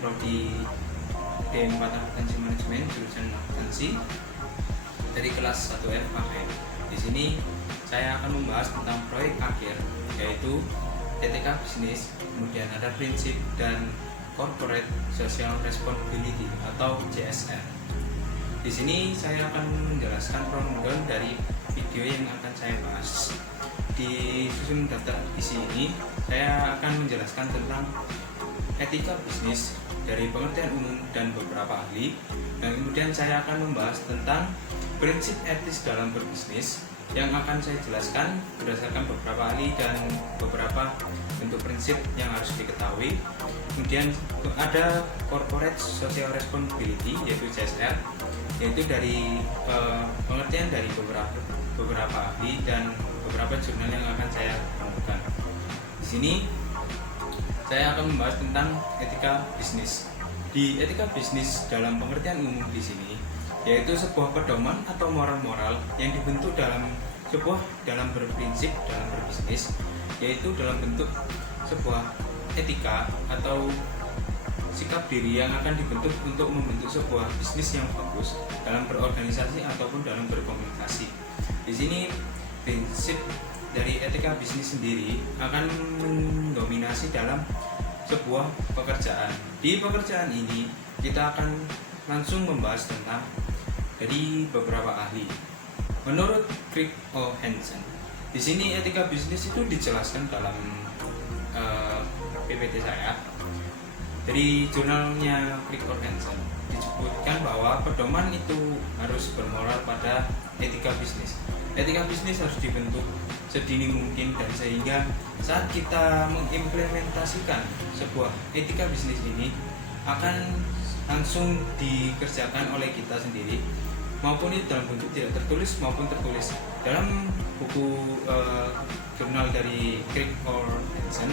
prodi D4 Akuntansi Manajemen jurusan akuntansi dari kelas 1F AKM. Di sini saya akan membahas tentang proyek akhir, yaitu ETK bisnis, kemudian ada prinsip dan corporate social responsibility atau CSR. Di sini saya akan menjelaskan rundown dari video yang akan saya bahas. Di susun daftar isi ini saya akan menjelaskan tentang etika bisnis dari pengertian umum dan beberapa ahli, dan kemudian saya akan membahas tentang prinsip etis dalam berbisnis yang akan saya jelaskan berdasarkan beberapa ahli dan beberapa bentuk prinsip yang harus diketahui. Kemudian ada corporate social responsibility yaitu CSR, yaitu dari pengertian dari beberapa ahli dan beberapa jurnal yang akan saya temukan. Di sini saya akan membahas tentang etika bisnis. Di etika bisnis dalam pengertian umum di sini yaitu sebuah pedoman atau moral-moral yang dibentuk dalam berprinsip dalam berbisnis, yaitu dalam bentuk sebuah etika atau sikap diri yang akan dibentuk untuk membentuk sebuah bisnis yang bagus dalam berorganisasi ataupun dalam berkomunikasi. Di sini prinsip dari etika bisnis sendiri akan mendominasi dalam sebuah pekerjaan. Di pekerjaan ini kita akan langsung membahas tentang dari beberapa ahli. Menurut Craig O. Hansen, di sini etika bisnis itu dijelaskan dalam PPT saya. Dari jurnalnya Craig O. Hansen disebutkan bahwa pedoman itu harus bermoral pada etika bisnis. Etika bisnis harus dibentuk sedini mungkin, dan sehingga saat kita mengimplementasikan sebuah etika bisnis ini akan langsung dikerjakan oleh kita sendiri, maupun itu dalam bentuk tidak tertulis maupun tertulis. Dalam buku jurnal dari Craig O. Hansen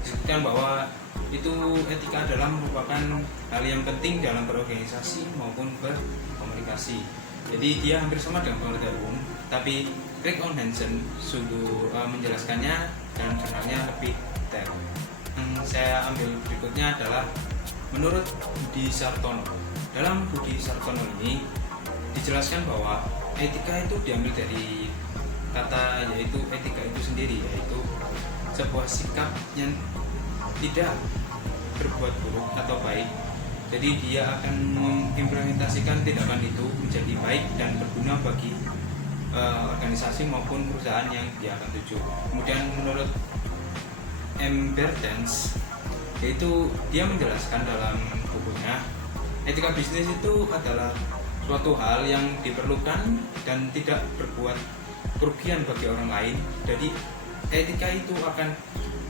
disebutkan bahwa itu etika adalah merupakan hal yang penting dalam berorganisasi maupun berkomunikasi. Jadi dia hampir sama dengan pengertian umum, tapi Craig O. Hansen sungguh menjelaskannya dalam jurnalnya lebih detail. Saya ambil berikutnya adalah menurut Budi Sartono. Dalam Budi Sartono ini dijelaskan bahwa etika itu diambil dari kata, yaitu etika itu sendiri, yaitu sebuah sikap yang tidak berbuat buruk atau baik. Jadi dia akan mengimplementasikan tindakan itu menjadi baik dan berguna bagi organisasi maupun perusahaan yang dia akan tuju. Kemudian menurut M. Bertens, yaitu dia menjelaskan dalam bukunya, etika bisnis itu adalah suatu hal yang diperlukan dan tidak berbuat kerugian bagi orang lain. Jadi etika itu akan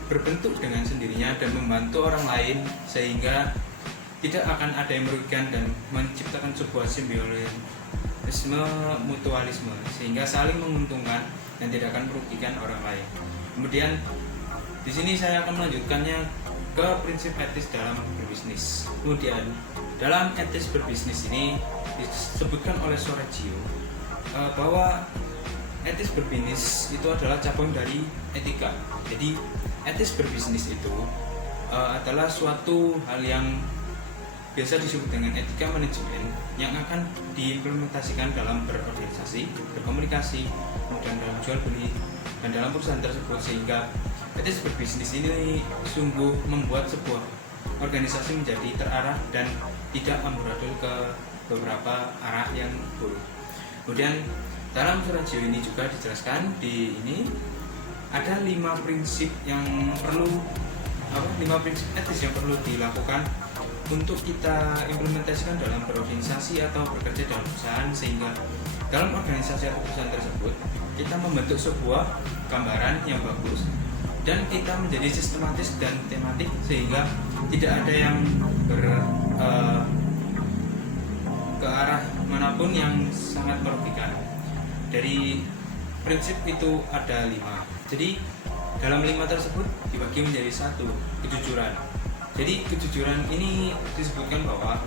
berbentuk dengan sendirinya dan membantu orang lain, sehingga tidak akan ada yang merugikan dan menciptakan sebuah simbiosis mutualisme, sehingga saling menguntungkan dan tidak akan merugikan orang lain. Kemudian di sini saya akan melanjutkannya ke prinsip etis dalam berbisnis. Kemudian dalam etis berbisnis ini disebutkan oleh Soracchio bahwa etis berbisnis itu adalah cabang dari etika. Jadi etis berbisnis itu adalah suatu hal yang biasa disebut dengan etika manajemen yang akan diimplementasikan dalam berorganisasi, berkomunikasi, kemudian dalam jual beli dan dalam perusahaan tersebut, sehingga etis berbisnis ini sungguh membuat sebuah organisasi menjadi terarah dan tidak amburadul ke beberapa arah yang buruk. Kemudian dalam Soracchio ini juga dijelaskan di ini ada 5 prinsip etis yang perlu dilakukan untuk kita implementasikan dalam berorganisasi atau bekerja dalam perusahaan, sehingga dalam organisasi atau perusahaan tersebut kita membentuk sebuah gambaran yang bagus dan kita menjadi sistematis dan tematik, sehingga tidak ada yang ke arah manapun yang sangat merugikan. Dari prinsip itu ada 5. Jadi dalam 5 tersebut dibagi menjadi 1, kejujuran. Jadi kejujuran ini disebutkan bahwa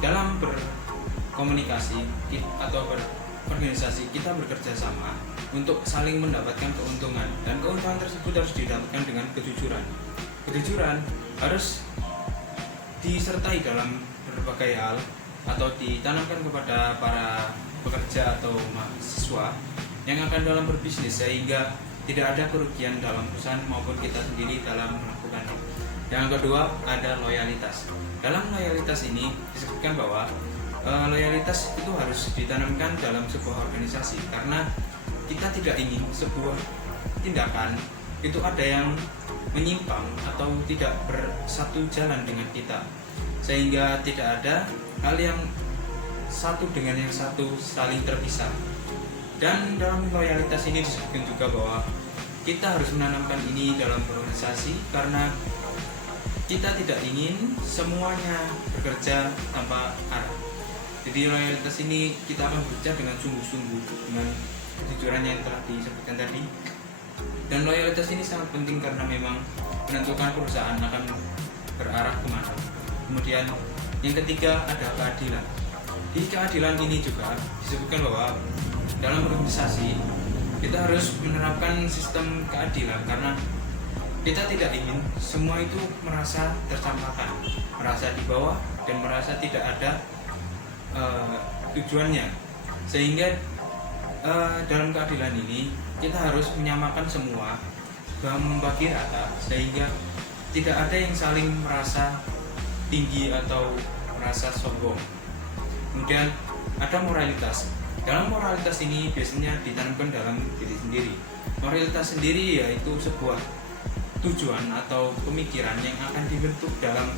dalam berkomunikasi atau berorganisasi kita bekerja sama untuk saling mendapatkan keuntungan, dan keuntungan tersebut harus didapatkan dengan kejujuran. Kejujuran harus disertai dalam berbagai hal atau ditanamkan kepada para pekerja atau mahasiswa yang akan dalam berbisnis, sehingga tidak ada kerugian dalam perusahaan maupun kita sendiri dalam melakukannya. Yang kedua ada loyalitas. Dalam loyalitas ini disebutkan bahwa loyalitas itu harus ditanamkan dalam sebuah organisasi, karena kita tidak ingin sebuah tindakan itu ada yang menyimpang atau tidak bersatu jalan dengan kita, sehingga tidak ada hal yang satu dengan yang satu saling terpisah. Dan dalam loyalitas ini disebutkan juga bahwa kita harus menanamkan ini dalam organisasi, karena kita tidak ingin semuanya bekerja tanpa arah. Jadi loyalitas ini kita akan bekerja dengan sungguh-sungguh, dengan kejujuran yang telah disebutkan tadi. Dan loyalitas ini sangat penting karena memang menentukan perusahaan akan berarah kemana. Kemudian yang ketiga ada keadilan. Di keadilan ini juga disebutkan bahwa dalam organisasi kita harus menerapkan sistem keadilan, karena kita tidak ingin semua itu merasa tercampakkan, merasa di bawah, dan merasa tidak ada tujuannya. Sehingga dalam keadilan ini kita harus menyamakan semua, membagi rata, sehingga tidak ada yang saling merasa tinggi atau merasa sombong. Kemudian ada moralitas. Dalam moralitas ini biasanya ditanamkan dalam diri sendiri. Moralitas sendiri yaitu sebuah tujuan atau pemikiran yang akan dibentuk dalam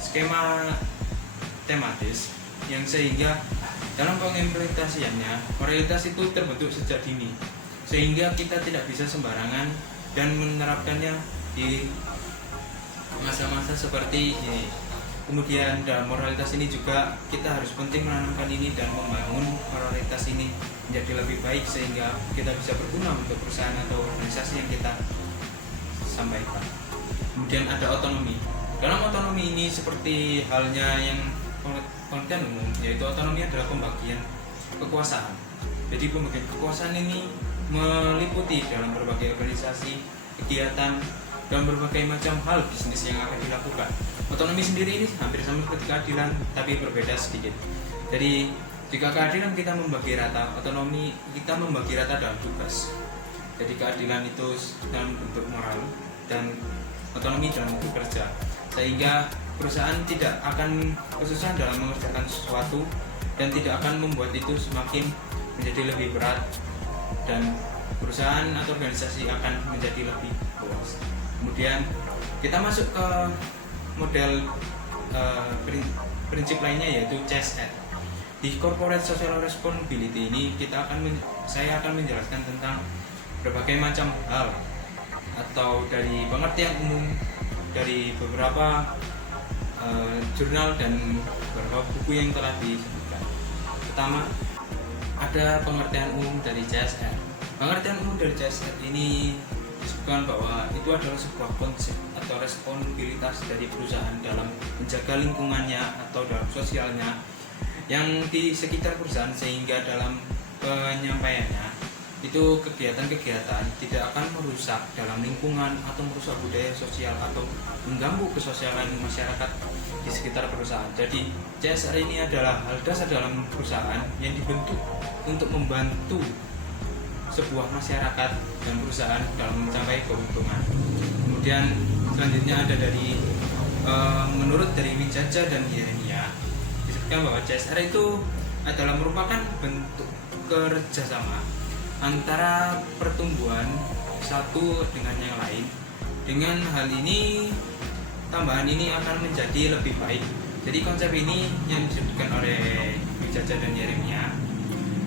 skema tematis, yang sehingga dalam pengimplementasiannya moralitas itu terbentuk sejak dini, sehingga kita tidak bisa sembarangan dan menerapkannya di masa-masa seperti ini. Kemudian dalam moralitas ini juga kita harus penting menanamkan ini dan membangun moralitas ini menjadi lebih baik, sehingga kita bisa berguna untuk perusahaan atau organisasi yang kita sampaikan. Kemudian ada otonomi. Dalam otonomi ini seperti halnya yang pengertian umum, yaitu otonomi adalah pembagian kekuasaan. Jadi pembagian kekuasaan ini meliputi dalam berbagai organisasi, kegiatan, dan berbagai macam hal bisnis yang akan dilakukan. Otonomi sendiri ini hampir sama seperti keadilan, tapi berbeda sedikit. Jadi jika keadilan kita membagi rata, otonomi kita membagi rata dalam tugas. Jadi keadilan itu dalam bentuk moral dan otonomi dalam bentuk kerja, sehingga perusahaan tidak akan kesusahan dalam mengerjakan sesuatu dan tidak akan membuat itu semakin menjadi lebih berat, dan perusahaan atau organisasi akan menjadi lebih luas. Kemudian kita masuk ke model prinsip lainnya, yaitu CSR. Di Corporate Social Responsibility ini saya akan menjelaskan tentang berbagai macam hal atau dari pengertian umum dari beberapa jurnal dan beberapa buku yang telah disebutkan. Pertama, ada pengertian umum dari CSR. Pengertian umum dari CSR ini disebutkan bahwa itu adalah sebuah konsep atau responsibilitas dari perusahaan dalam menjaga lingkungannya atau dalam sosialnya yang di sekitar perusahaan, sehingga dalam penyampaiannya itu kegiatan-kegiatan tidak akan merusak dalam lingkungan atau merusak budaya sosial atau mengganggu kesosialan masyarakat di sekitar perusahaan. Jadi CSR ini adalah hal dasar dalam perusahaan yang dibentuk untuk membantu sebuah masyarakat dan perusahaan dalam mencapai keuntungan. Kemudian selanjutnya ada dari menurut dari Wijaja dan Yeremia disebutkan bahwa CSR itu adalah merupakan bentuk kerjasama antara pertumbuhan satu dengan yang lain. Dengan hal ini, tambahan ini akan menjadi lebih baik. Jadi konsep ini yang disebutkan oleh Wijaja dan Yeremia,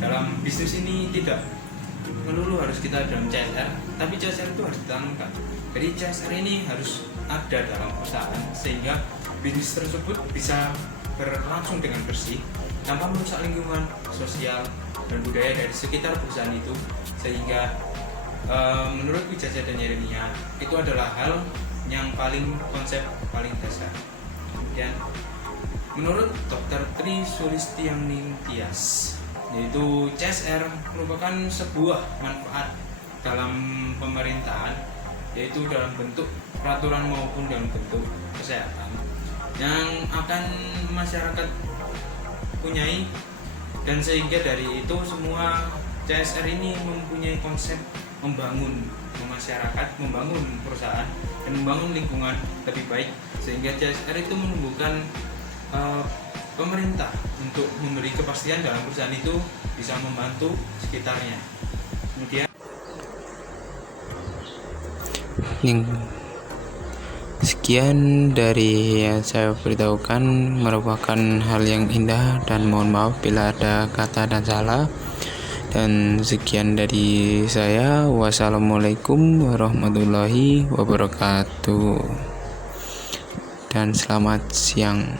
dalam bisnis ini tidak melulu harus kita dalam CSR, tapi CSR itu harus ditanamkan. Jadi CSR ini harus ada dalam perusahaan, sehingga bisnis tersebut bisa berlangsung dengan bersih tanpa merusak lingkungan sosial dan budaya dari sekitar perusahaan itu, sehingga menurut Wijaja dan Yeremia itu adalah hal yang konsep paling dasar. Kemudian menurut Dr. Tri Sulistianing Tias, yaitu CSR merupakan sebuah manfaat dalam pemerintahan, yaitu dalam bentuk peraturan maupun dalam bentuk kesehatan. yang akan masyarakat punyai, dan sehingga dari itu semua CSR ini mempunyai konsep membangun masyarakat, membangun perusahaan, dan membangun lingkungan lebih baik, sehingga CSR itu menumbuhkan pemerintah untuk memberi kepastian dalam perusahaan itu bisa membantu sekitarnya. Kemudian sekian dari yang saya beritahukan merupakan hal yang indah, dan mohon maaf bila ada kata dan salah. Dan sekian dari saya. Wassalamualaikum warahmatullahi wabarakatuh, dan selamat siang.